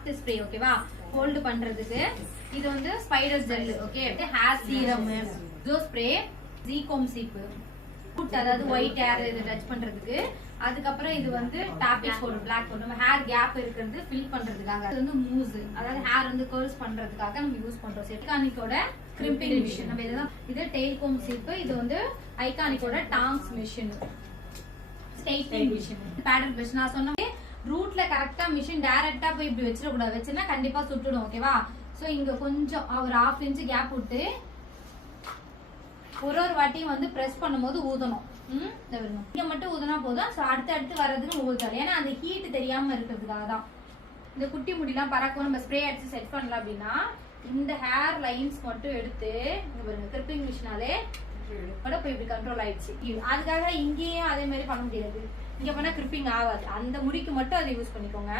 Soft spray ஓகேவா hold பண்றதுக்கு. இது வந்து spider gel okay, hair serum, ஜோ ஸ்ப்ரே, ஜீகோம் சீப்பு, அதாவது ஒயிட் ஹேர் இது டச் பண்றதுக்கு. அதுக்கப்புறம் இது வந்து டாப்பிங் பவுடர், பிளாக் பவுடர், நம்ம ஹேர் கேப் இருக்கிறது ஃபில் பண்றதுக்காக. அது வந்து மூஸ், அதாவது ஹேர் வந்து கர்ல்ஸ் பண்றதுக்காக நம்ம யூஸ் பண்றோம். ஐகானிக்கோட கிரிம்பிங் மிஷின். நம்ம இதுதான் இது டெயில் கோம் சீப்பு. இது வந்து ஐகானிக்கோட tongs machine, straightening machine, paddle brush. நான் சொன்ன ரூட்ல கரெக்டா மிஷின் டைரக்டா போய் இப்படி வச்சிட கூடாது, வச்சுன்னா கண்டிப்பா சுட்டுடும் ஓகேவா. சோ இங்க கொஞ்சம் ஒரு 1/2 இன்ச் கேப் விட்டு ஒரு வாட்டியும் வந்து பிரஸ் பண்ணும்போது ஊதணும். இங்க மட்டும் ஊதுனா போதும். சோ அடுத்து வர்றதுக்கு ஊதல், ஏன்னா அந்த ஹீட் தெரியாம இருக்கிறதுக்காக தான். இந்த குட்டி முடியெல்லாம் பறக்கும் நம்ம ஸ்ப்ரே அடிச்சு செட் பண்ணல அப்படின்னா இந்த ஹேர் லைன்ஸ் மட்டும் எடுத்து கிரிப்பிங் மிஷினாலே போய் இப்படி கண்ட்ரோல் ஆயிடுச்சு. அதுக்காக இங்கேயும் அதே மாதிரி பண்ண முடியாது, இங்க பண்ணா கிரிப்பிங் ஆகாது. அந்த முடிக்கு மட்டும் அதை யூஸ் பண்ணிக்கோங்க.